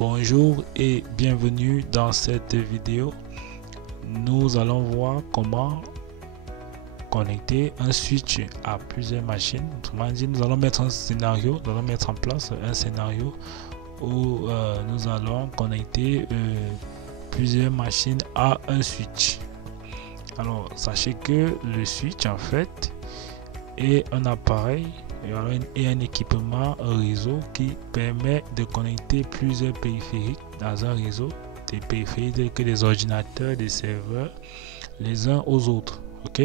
Bonjour et bienvenue dans cette vidéo. Nous allons voir comment connecter un switch à plusieurs machines. Autrement dit, nous allons mettre en place un scénario où nous allons connecter plusieurs machines à un switch. Alors, sachez que le switch en fait est un appareil et un équipement réseau qui permet de connecter plusieurs périphériques dans un réseau, des périphériques tels que des ordinateurs, des serveurs, les uns aux autres. Ok,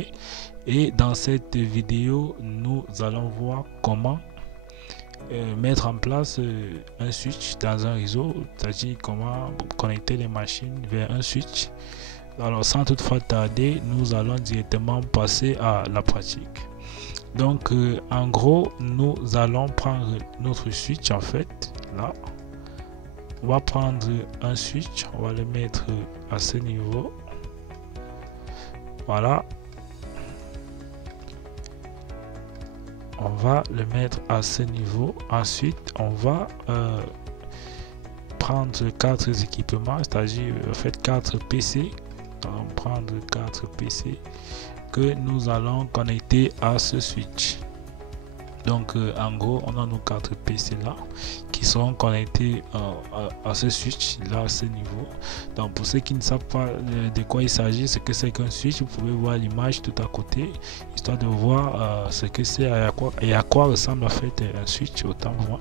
et dans cette vidéo nous allons voir comment mettre en place un switch dans un réseau, c'est-à-dire comment connecter les machines vers un switch. Alors sans toutefois tarder, nous allons directement passer à la pratique. Donc en gros, nous allons prendre notre switch en fait. Là, on va prendre un switch, on va le mettre à ce niveau. Voilà. On va le mettre à ce niveau. Ensuite, on va prendre 4 équipements, c'est-à-dire en fait 4 PC. On va prendre 4 PC que nous allons connecter à ce switch. Donc en gros, on a nos 4 PC là qui seront connectés à ce switch là, à ce niveau. Donc pour ceux qui ne savent pas de quoi il s'agit, ce que c'est qu'un switch, vous pouvez voir l'image tout à côté, histoire de voir ce que c'est et à quoi ressemble en fait un switch. Autant pour moi,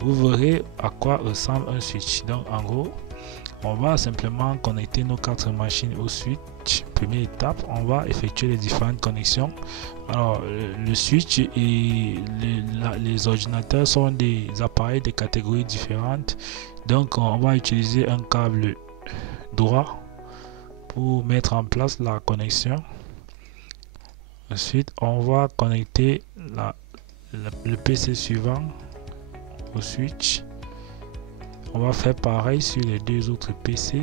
vous verrez à quoi ressemble un switch. Donc en gros, on va simplement connecter nos 4 machines au switch. Première étape, on va effectuer les différentes connexions. Alors le switch et les ordinateurs sont des appareils de catégories différentes, donc on va utiliser un câble droit pour mettre en place la connexion. Ensuite on va connecter le PC suivant au switch. On va faire pareil sur les 2 autres PC.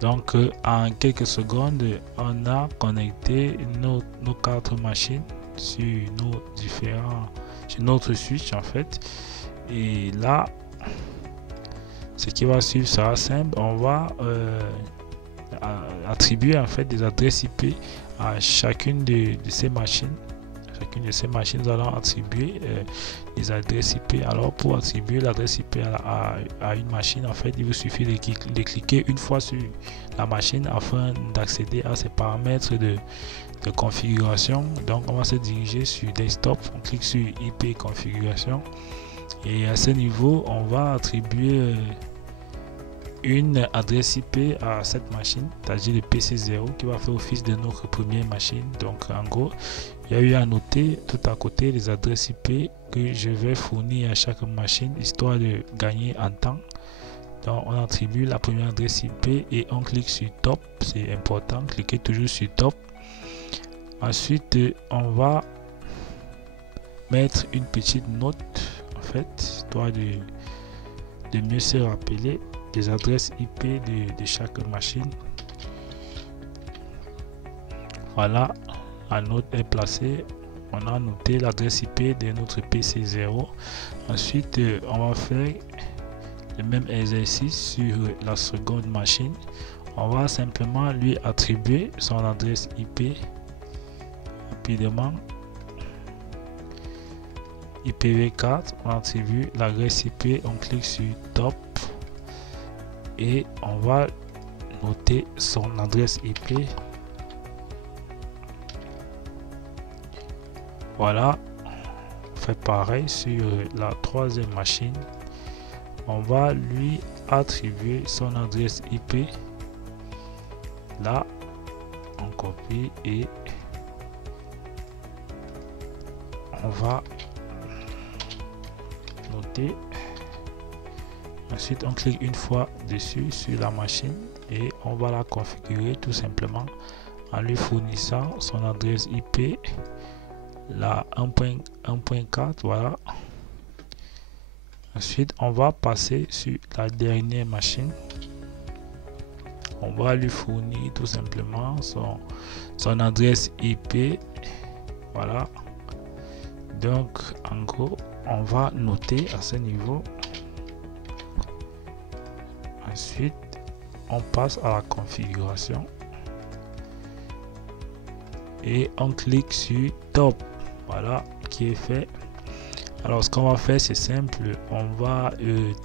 Donc en quelques secondes, on a connecté nos 4 machines sur notre switch en fait. Et là, ce qui va suivre sera simple. On va attribuer en fait des adresses IP à chacune de ces machines. Nous allons attribuer des adresses IP. Alors pour attribuer l'adresse IP à une machine, en fait, il vous suffit de cliquer une fois sur la machine afin d'accéder à ses paramètres de configuration. Donc on va se diriger sur desktop, on clique sur IP configuration et à ce niveau on va attribuer une adresse IP à cette machine, c'est-à-dire le PC0 qui va faire office de notre première machine. Donc en gros, il y a eu à noter tout à côté les adresses IP que je vais fournir à chaque machine histoire de gagner en temps. Donc on attribue la première adresse IP et on clique sur top, c'est important, cliquez toujours sur top. Ensuite on va mettre une petite note en fait, histoire de mieux se rappeler des adresses IP de chaque machine. Voilà, la note est placée. On a noté l'adresse IP de notre PC0. Ensuite, on va faire le même exercice sur la seconde machine. On va simplement lui attribuer son adresse IP rapidement. IPv4, on attribue l'adresse IP, on clique sur top. Et on va noter son adresse IP. Voilà, on fait pareil sur la troisième machine. On va lui attribuer son adresse IP. Là, on copie et on va noter. Ensuite, on clique une fois dessus sur la machine et on va la configurer tout simplement en lui fournissant son adresse IP, la 1.4. Voilà. Ensuite, on va passer sur la dernière machine. On va lui fournir tout simplement son adresse IP Voilà. Donc en gros on va noter à ce niveau. Ensuite on passe à la configuration et on clique sur top. Voilà qui est fait. Alors ce qu'on va faire c'est simple, on va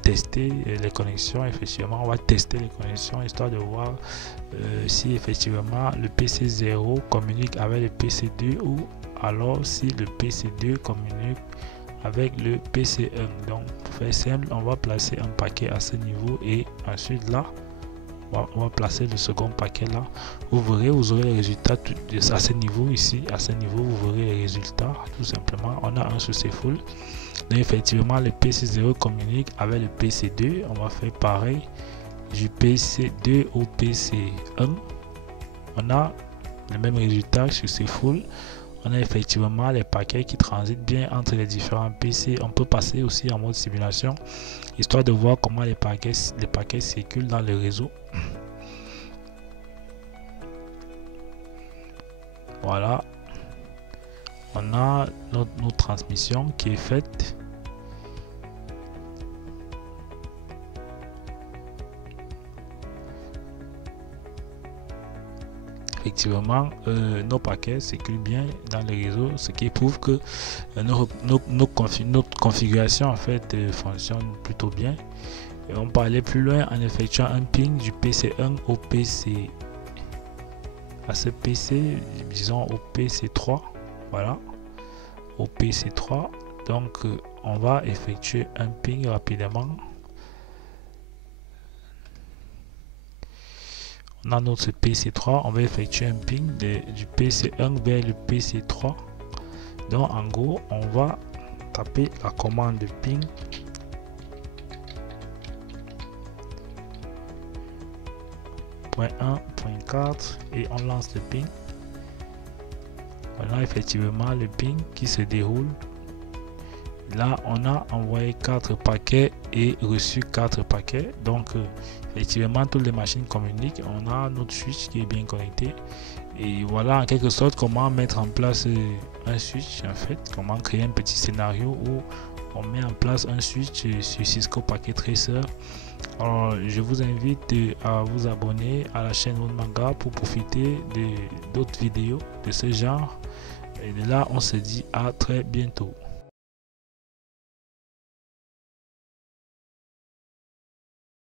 tester les connexions. Effectivement on va tester les connexions histoire de voir si effectivement le PC0 communique avec le PC2 ou alors si le PC2 communique avec le PC1. Donc pour faire simple, on va placer un paquet à ce niveau et ensuite là on va placer le second paquet là. Vous aurez les résultats à ce niveau. Ici à ce niveau vous verrez les résultats. Tout simplement on a un successful. Donc effectivement le PC0 communique avec le PC2. On va faire pareil du PC2 au PC1. On a le même résultat successful. On a effectivement les paquets qui transitent bien entre les différents PC. On peut passer aussi en mode simulation histoire de voir comment les paquets circulent dans le réseau. Voilà, on a notre transmission qui est faite. Effectivement nos paquets circulent bien dans le réseau, ce qui prouve que notre configuration en fait fonctionne plutôt bien. Et on peut aller plus loin en effectuant un ping du PC1 au PC à ce PC, disons au PC3. Voilà, au PC3. Donc on va effectuer un ping rapidement. On a notre PC3, on va effectuer un ping du PC1 vers le PC3. Donc en gros on va taper la commande de ping .1.4 et on lance le ping. On a effectivement le ping qui se déroule. Là on a envoyé 4 paquets et reçu 4 paquets. Donc effectivement toutes les machines communiquent. On a notre switch qui est bien connecté. Et voilà en quelque sorte comment mettre en place un switch, en fait comment créer un petit scénario où on met en place un switch sur Cisco Packet Tracer. Alors je vous invite à vous abonner à la chaîne Manga pour profiter d'autres vidéos de ce genre. Et de là on se dit à très bientôt.